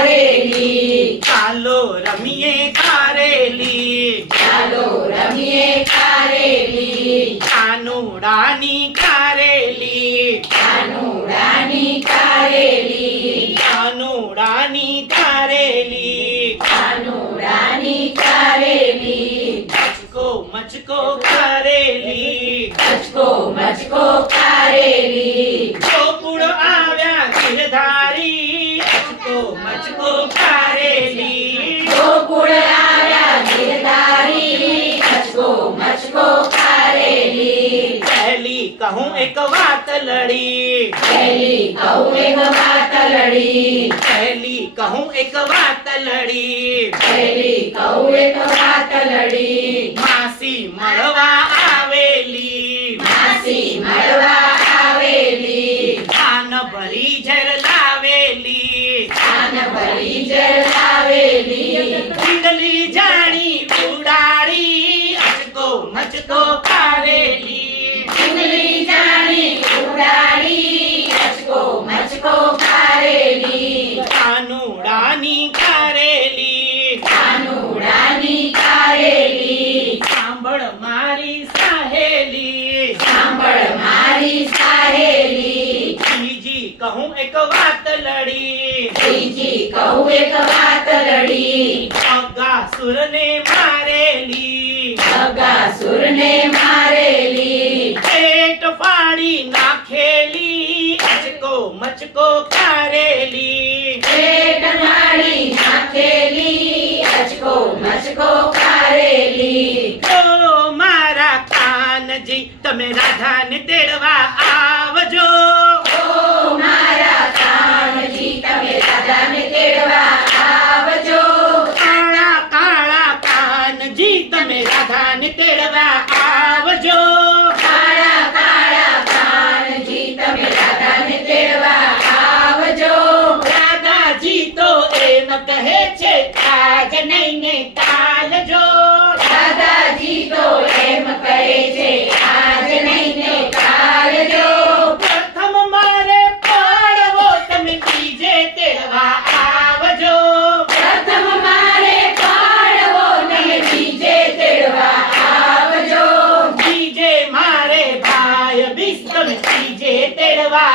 કારેલી. ચાલો રમીએ કારેલી. ચાલો રમીએ કારેલી. કાનુડાની કારેલી. કાનુડાની કારેલી. કાનુડાની કારેલી. કાનુડાની કારેલી. મચકો મચકો કારેલી. મચકો મચકો કારેલી ગોકુળ આવ્યા ગિરધારી મચકો મચકો કારેલી ગોકુળ આવ્યા ગિરધારી મચકો મચકો કારેલી પહેલી કહું એક વાત લડી પહેલી કહું એક વાત લડી પહેલી કહું એક વાત લડી પહેલી કહું એક વાત લડી માસી મળવા આવેલી માસી મળવા આવેલી કાન ભરી ઝેર લાવેલી ભરી જલાવેલી પીંડલી જાણી ઉડાડી અચકો મચકો કારેલી જંગલી જાણી ઉડાડી મચકો મચકો કહું એક વાત લડી. ત્રીજી કહું એક વાત લડી. અગાસુરને મારેલી. અગાસુરને મારેલી. પેટ ફાડી નાખેલી. મચકો મચકો કારેલી. પેટ ફાડી નાખેલી. અચકો મચકો કારેલી. ઓ મારા કાનજી તમે રાધાને તેડવા આવજો. કહે છે કાજ નહીં ને જે તેડવા